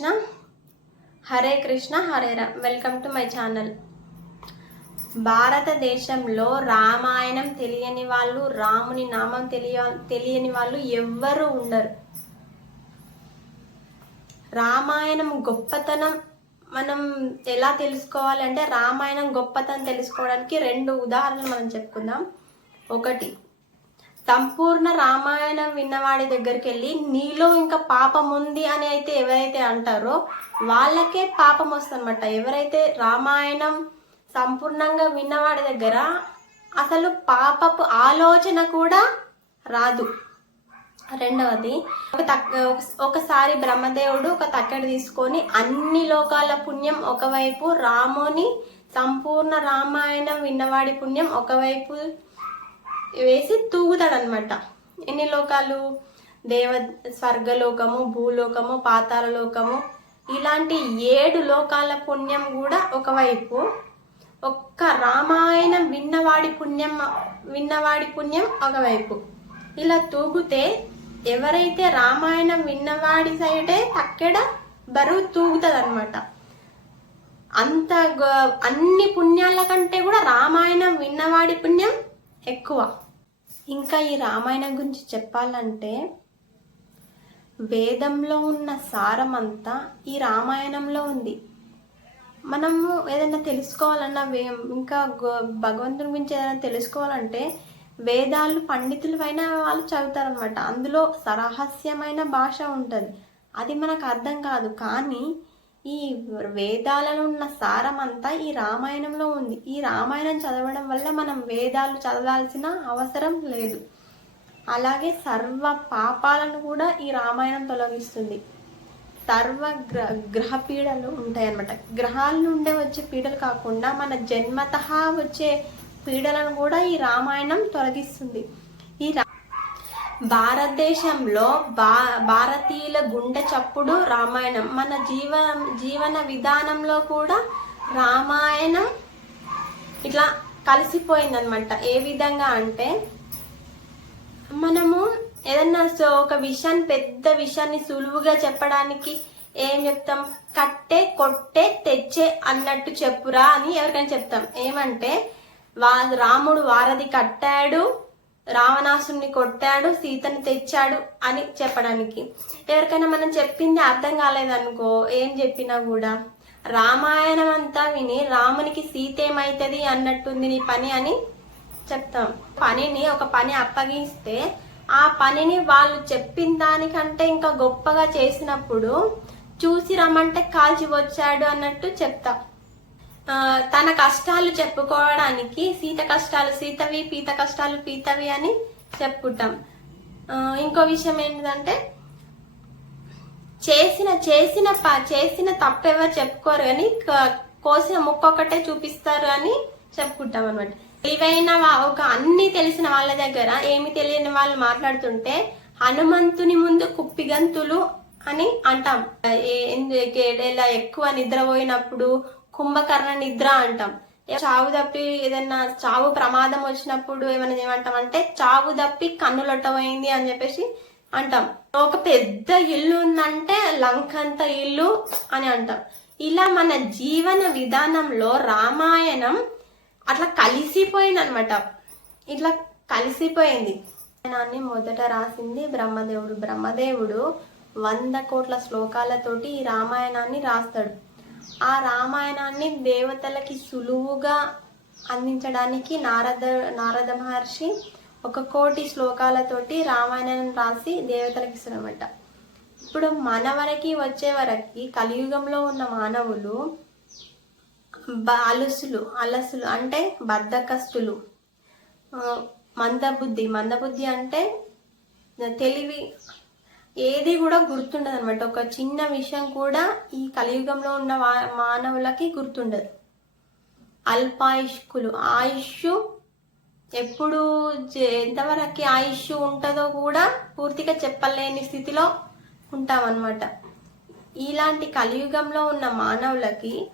Krishna. Hare Krishna Hare Ram welcome to my channel భారతదేశంలో రామాయణం తెలియని వాళ్ళు రాముని నామం తెలియ తెలియని వాళ్ళు ఎవ్వరూ ఉండరు. రామాయణం గొప్పతనం మనం ఎలా తెలుసుకోవాలంటే రామాయణం గొప్పతనం తెలుసుకోవడానికి రెండు ఉదాహరణలు మనం చెప్పుకుందాం. ఒకటి సంపూర్ణ రామాయణం విన్నవాడి దగ్గరికి వెళ్ళి నీలో ఇంకా పాపం ఉంది అని అయితే ఎవరైతే అంటారో వాళ్ళకే పాపం వస్తుందన్నమాట ఎవరైతే రామాయణం సంపూర్ణంగా విన్నవాడి దగ్గర అసలు పాపపు ఆలోచన కూడా రాదు. రెండవది ఒక తక్ ఒకసారి బ్రహ్మదేవుడు ఒక తక్కడి తీసుకొని అన్ని లోకాల పుణ్యం ఒకవైపు రాముని సంపూర్ణ రామాయణం విన్నవాడి పుణ్యం ఒకవైపు వేసి తూగుతాడనమాట ఎన్ని లోకాలు? దేవ స్వర్గలోకము భూలోకము పాతాల లోకము ఇలాంటి ఏడు లోకాల పుణ్యం కూడా ఒకవైపు. ఒక్క రామాయణం విన్నవాడి పుణ్యం విన్నవాడి పుణ్యం ఒకవైపు. ఇలా తూగితే ఎవరైతే రామాయణం విన్నవాడి సైడే తక్కెడ బరువు తూగుతుంది అనమాట అంత అన్ని పుణ్యాల కంటే కూడా రామాయణం విన్నవాడి పుణ్యం ఎక్కువ. ఇంకా ఈ రామాయణం గురించి చెప్పాలంటే వేదంలో ఉన్న సారం అంతా ఈ రామాయణంలో ఉంది. మనము ఏదైనా తెలుసుకోవాలన్నా వే ఇంకా గో- భగవంతుని గురించి ఏదైనా తెలుసుకోవాలంటే వేదాలు పండితులు అయిన వాళ్ళు చదువుతారనమాట అందులో సరహస్యమైన భాష ఉంటుంది. అది మనకు అర్థం కాదు. కానీ ఈ వేదాలలో ఉన్న సారం అంతా ఈ రామాయణంలో ఉంది. ఈ రామాయణం చదవడం వల్ల మనం వేదాలు చదవాల్సిన అవసరం లేదు. అలాగే సర్వ పాపాలను కూడా ఈ రామాయణం తొలగిస్తుంది. సర్వ గ్రహ గ్రహ పీడలు ఉంటాయన్నమాట. గ్రహాల నుండే వచ్చే పీడలు కాకుండా మన జన్మత వచ్చే పీడలను కూడా ఈ రామాయణం తొలగిస్తుంది. ఈ రా- భారతదేశంలో భా భారతీయుల గుండె చప్పుడు రామాయణం. మన జీవ జీవన విధానంలో కూడా రామాయణం ఇట్లా కలిసిపోయిందనమాట ఏ విధంగా అంటే మనము ఏదన్నా సో- ఒక విషయాన్ని పెద్ద విషయాన్ని సులువుగా చెప్పడానికి ఏం చెప్తాం? కట్టే కొట్టే తెచ్చే అన్నట్టు చెప్పురా అని ఎవరికైనా చెప్తాం. ఏమంటే వా రాముడు వారధి కట్టాడు రావణాసుని కొట్టాడు సీతను తెచ్చాడు అని చెప్పడానికి. ఎవరికైనా మనం చెప్పింది అర్థం కాలేదనుకో ఏం చెప్పినా కూడా రామాయణం అంతా విని రామునికి సీత ఏమైతుంది అన్నట్టుంది నీ పని అని చెప్తాం. పనిని ఒక పని అప్పగిస్తే ఆ పనిని వాళ్ళు చెప్పిన దానికంటే ఇంకా గొప్పగా చేసినప్పుడు చూసి రమ్మంటే కాల్చి వచ్చాడు అన్నట్టు చెప్తా. తన కష్టాలు చెప్పుకోవడానికి సీత కష్టాలు సీతవి పీత కష్టాలు పీతవి అని చెప్పుకుంటాం. ఇంకో విషయం ఏంటంటే చేసిన చేసిన ప- చేసిన తప్పు ఎవరు చెప్పుకోరు కానీ కోసిన ముక్కొక్కటే చూపిస్తారు అని చెప్పుకుంటాం అనమాట తెలివైన ఒక అన్ని తెలిసిన వాళ్ళ దగ్గర ఏమి తెలియని వాళ్ళు మాట్లాడుతుంటే హనుమంతుని ముందు కుప్పిగంతులు అని అంటాం. ఏ- ఎలా ఎక్కువ నిద్రపోయినప్పుడు కుంభకర్ణ నిద్ర అంటాం. చావు తప్పి ఏదైనా చావు ప్రమాదం వచ్చినప్పుడు ఏమైనా ఏమంటాం అంటే చావు తప్పి కన్నులొట్టబోయింది అని చెప్పేసి అంటాం. ఒక పెద్ద ఇల్లు ఉందంటే లంకంత ఇల్లు అని అంటాం. ఇలా మన జీవన విధానంలో రామాయణం అట్లా కలిసిపోయింది అనమాట ఇట్లా కలిసిపోయింది. రామాయణాన్ని మొదట రాసింది బ్రహ్మదేవుడు. బ్రహ్మదేవుడు వంద కోట్ల శ్లోకాలతోటి ఈ రామాయణాన్ని రాస్తాడు. ఆ రామాయణాన్ని దేవతలకి సులువుగా అందించడానికి నారద నారద మహర్షి ఒక కోటి శ్లోకాలతోటి రామాయణాన్ని రాసి దేవతలకి ఇస్తున్నమాట ఇప్పుడు మన వరకి వచ్చే వరకి కలియుగంలో ఉన్న మానవులు బ- అలసులు అంటే బద్ధకస్తులు. మందబుద్ధి మందబుద్ధి అంటే తెలివి ఏది కూడా గుర్తుండదు అనమాట ఒక చిన్న విషయం కూడా ఈ కలియుగంలో ఉన్న వా- మానవులకి గుర్తుండదు. అల్పాయుష్కులు ఆయుష్ ఎప్పుడు ఎంతవరకు ఆయుష్ ఉంటుందో కూడా పూర్తిగా చెప్పలేని స్థితిలో ఉంటామన్నమాట. ఇలాంటి కలియుగంలో ఉన్న మానవులకి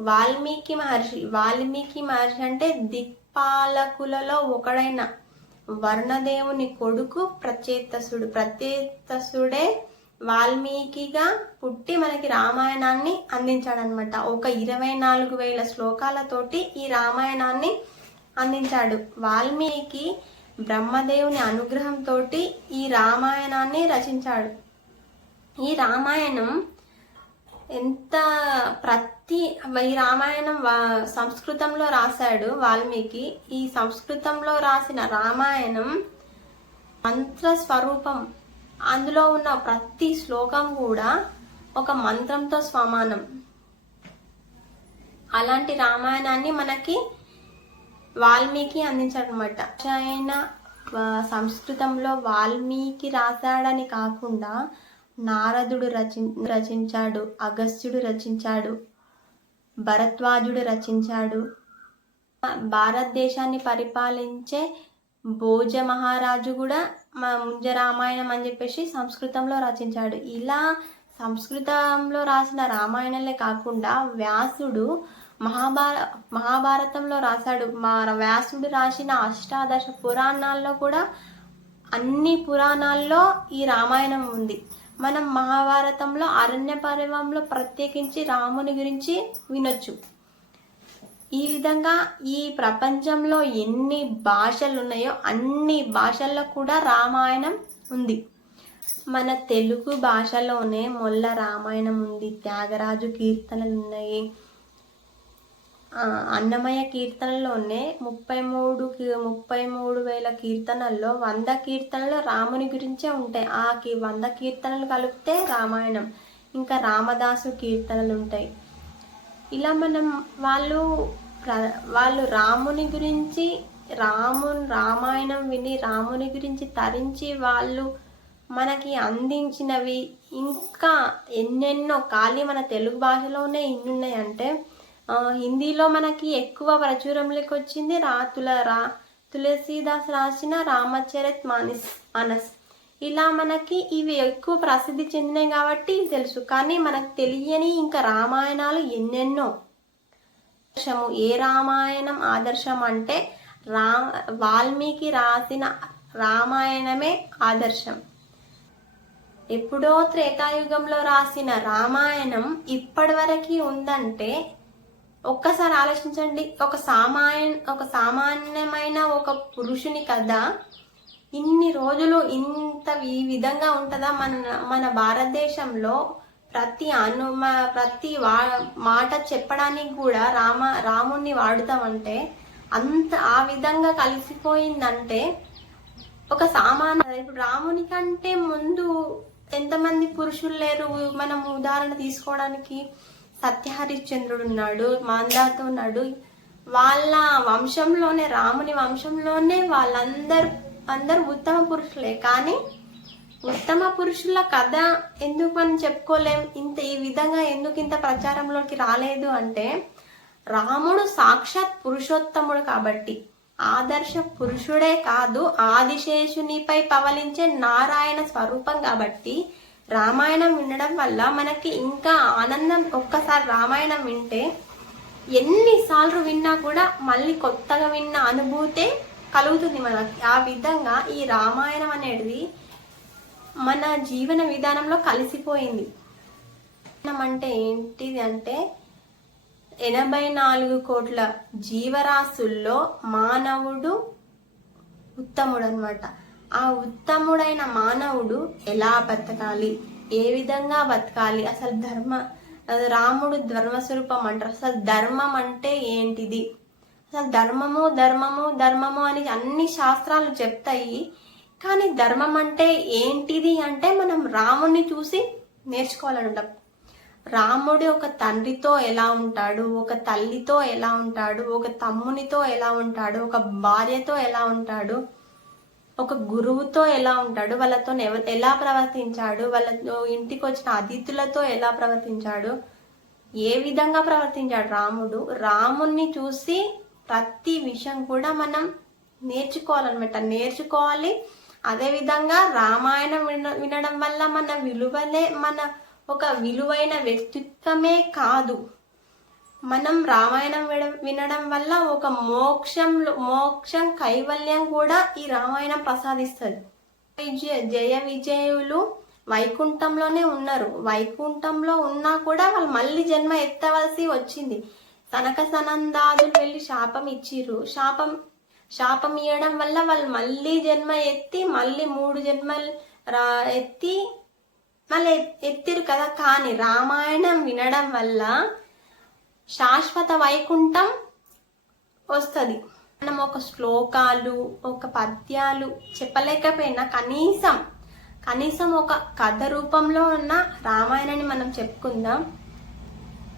వాల్మీకి మహర్షి వాల్మీకి మహర్షి అంటే దిక్పాలకులలో ఒకడైన వర్ణదేవుని కొడుకు ప్రచేతసుడు ప్రచేతసుడే వాల్మీకిగా పుట్టి మనకి రామాయణాన్ని అందించాడనమాట ఒక ఇరవై నాలుగు వేల శ్లోకాలతోటి ఈ రామాయణాన్ని అందించాడు. వాల్మీకి బ్రహ్మదేవుని అనుగ్రహంతో ఈ రామాయణాన్ని రచించాడు. ఈ రామాయణం ఎంత ప్రతి ఈ రామాయణం వా- సంస్కృతంలో రాశాడు వాల్మీకి ఈ సంస్కృతంలో రాసిన రామాయణం మంత్ర స్వరూపం. అందులో ఉన్న ప్రతి శ్లోకం కూడా ఒక మంత్రంతో సమానం. అలాంటి రామాయణాన్ని మనకి వాల్మీకి అందించాడనమాట ఆయన సంస్కృతంలో వాల్మీకి రాశాడని కాకుండా నారదుడు రచి రచించాడు అగస్త్యుడు రచించాడు భరద్వాజుడు రచించాడు. భారతదేశాన్ని పరిపాలించే భోజ మహారాజు కూడా మా ముంజ రామాయణం అని చెప్పేసి సంస్కృతంలో రచించాడు. ఇలా సంస్కృతంలో రాసిన రామాయణాలే కాకుండా వ్యాసుడు మహాభార మహాభారతంలో రాశాడు. మా వ్యాసుడు రాసిన అష్టాదశ పురాణాల్లో కూడా అన్ని పురాణాల్లో ఈ రామాయణం ఉంది. మనం మహాభారతంలో అరణ్య పర్వంలో ప్రత్యేకించి రాముని గురించి వినొచ్చు. ఈ విధంగా ఈ ప్రపంచంలో ఎన్ని భాషలు ఉన్నాయో అన్ని భాషల్లో కూడా రామాయణం ఉంది. మన తెలుగు భాషలోనే మొల్ల రామాయణం ఉంది. త్యాగరాజు కీర్తనలు ఉన్నాయి. అన్నమయ్య కీర్తనలోనే ముప్పై మూడు ముప్పై మూడు వేల కీర్తనల్లో వంద కీర్తనలు రాముని గురించే ఉంటాయి. ఆ వంద కీర్తనలు కలిపితే రామాయణం ఇంకా రామదాసు కీర్తనలు ఉంటాయి. ఇలా మనం వాళ్ళు వాళ్ళు రాముని గురించి రాము రామాయణం విని రాముని గురించి తరించి వాళ్ళు మనకి అందించినవి ఇంకా ఎన్నెన్నో ఖాళీ మన తెలుగు భాషలోనే ఇన్ని ఉన్నాయంటే హిందీలో మనకి ఎక్కువ ప్రచురంలోకి వచ్చింది రాతుల రా తులసీదాస్ రాసిన రామచరిత్ మానస్ మానస్ ఇలా మనకి ఇవి ఎక్కువ ప్రసిద్ధి చెందినాయి కాబట్టి తెలుసు. కానీ మనకు తెలియని ఇంకా రామాయణాలు ఎన్నెన్నో. ఆదర్శము ఏ రామాయణం ఆదర్శం అంటే రా వాల్మీకి రాసిన రామాయణమే ఆదర్శం. ఎప్పుడో త్రేతాయుగంలో రాసిన రామాయణం ఇప్పటివరకు ఉందంటే ఒక్కసారి ఆలోచించండి. ఒక సామాన్య ఒక సామాన్యమైన ఒక పురుషుని కదా ఇన్ని రోజులు ఇంత ఈ విధంగా ఉంటుందా? మన మన భారతదేశంలో ప్రతి అను ప్రతి వా మాట చెప్పడానికి కూడా రామ రాముణ్ణి వాడుతామంటే అంత ఆ విధంగా కలిసిపోయిందంటే ఒక సామాన్య ఇప్పుడు రాముని కంటే ముందు ఎంతమంది పురుషులు లేరు? మనం ఉదాహరణ తీసుకోవడానికి సత్యహరిశ్చంద్రుడు ఉన్నాడు మాందాత ఉన్నాడు వాళ్ళ వంశంలోనే రాముని వంశంలోనే వాళ్ళందరూ అందరూ ఉత్తమ పురుషులే. కానీ ఉత్తమ పురుషుల కథ ఎందుకు మనం చెప్పుకోలేం? ఇంత ఈ విధంగా ఎందుకు ఇంత ప్రచారంలోకి రాలేదు అంటే రాముడు సాక్షాత్ పురుషోత్తముడు కాబట్టి. ఆదర్శ పురుషుడే కాదు ఆదిశేషునిపై పవలించే నారాయణ స్వరూపం కాబట్టి రామాయణం వినడం వల్ల మనకి ఇంకా ఆనందం ఒక్కసారి రామాయణం వింటే ఎన్నిసార్లు విన్నా కూడా మళ్ళీ కొత్తగా విన్న అనుభూతే కలుగుతుంది మనకి. ఆ విధంగా ఈ రామాయణం అనేది మన జీవన విధానంలో కలిసిపోయింది. అంటే ఏంటిది అంటే ఎనభై నాలుగు కోట్ల జీవరాశుల్లో మానవుడు ఉత్తముడు అనమాట ఆ ఉత్తముడైన మానవుడు ఎలా బతకాలి? ఏ విధంగా బతకాలి? అసలు ధర్మ రాముడు ధర్మస్వరూపం అంటారు. అసలు ధర్మం అంటే ఏంటిది? అసలు ధర్మము ధర్మము ధర్మము అని అన్ని శాస్త్రాలు చెప్తాయి. కానీ ధర్మం అంటే ఏంటిది అంటే మనం రాముణ్ణి చూసి నేర్చుకోవాలనుకుంటాం రాముడు ఒక తండ్రితో ఎలా ఉంటాడు? ఒక తల్లితో ఎలా ఉంటాడు? ఒక తమ్మునితో ఎలా ఉంటాడు? ఒక భార్యతో ఎలా ఉంటాడు? ఒక గురువుతో ఎలా ఉంటాడు? వాళ్ళతో ఎవ- ఎలా ప్రవర్తించాడు? వాళ్ళతో ఇంటికి వచ్చిన అతిథులతో ఎలా ప్రవర్తించాడు? ఏ విధంగా ప్రవర్తించాడు రాముడు? రాముణ్ణి చూసి ప్రతి విషయం కూడా మనం నేర్చుకోవాలన్నమాట. నేర్చుకోవాలి. అదే విధంగా రామాయణం విన- వినడం వల్ల మన విలువలే మన ఒక విలువైన వ్యక్తిత్వమే కాదు. మనం రామాయణం వినడం వల్ల ఒక మోక్షంలో మోక్షం కైవల్యం కూడా ఈ రామాయణం ప్రసాదిస్తుంది. విజయ జయ విజయులు వైకుంఠంలోనే ఉన్నారు. వైకుంఠంలో ఉన్నా కూడా వాళ్ళు మళ్ళీ జన్మ ఎత్తవలసి వచ్చింది. సనక సనందాదులు వెళ్ళి శాపం ఇచ్చిర్రు. శాపం శాపం ఇవ్వడం వల్ల వాళ్ళు మళ్ళీ జన్మ ఎత్తి మళ్ళీ మూడు జన్మలు రా ఎత్తి మళ్ళీ ఎత్తిరు కదా. కానీ రామాయణం వినడం వల్ల శాశ్వత వైకుంఠం వస్తుంది. మనం ఒక శ్లోకాలు ఒక పద్యాలు చెప్పలేకపోయినా కనీసం కనీసం ఒక కథ రూపంలో ఉన్న రామాయణాన్ని మనం చెప్పుకుందాం.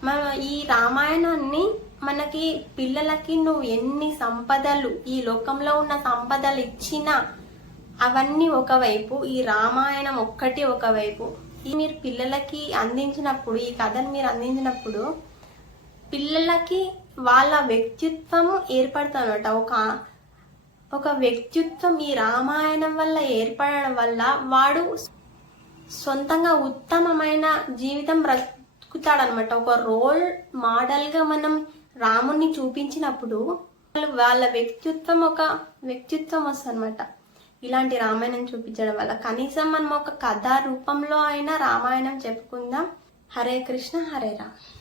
మన ఈ రామాయణాన్ని మనకి పిల్లలకి నువ్వు ఎన్ని సంపదలు ఈ లోకంలో ఉన్న సంపదలు ఇచ్చినా అవన్నీ ఒకవైపు ఈ రామాయణం ఒక్కటి ఒకవైపు. ఈ మీరు పిల్లలకి అందించినప్పుడు ఈ కథను మీరు అందించినప్పుడు పిల్లలకి వాళ్ళ వ్యక్తిత్వం ఏర్పడుతుందన్నమాట ఒక ఒక వ్యక్తిత్వం ఈ రామాయణం వల్ల ఏర్పడడం వల్ల వాడు సొంతంగా ఉత్తమమైన జీవితం బ్రతుకుతాడనమాట. ఒక రోల్ మోడల్గా మనం రాముణ్ణి చూపించినప్పుడు వాళ్ళు వాళ్ళ వ్యక్తిత్వం ఒక వ్యక్తిత్వం వస్తుందన్నమాట. ఇలాంటి రామాయణం చూపించడం వల్ల. కనీసం మనం ఒక కథ రూపంలో అయినా రామాయణం చెప్పుకుందాం. హరే కృష్ణ హరే రామ్.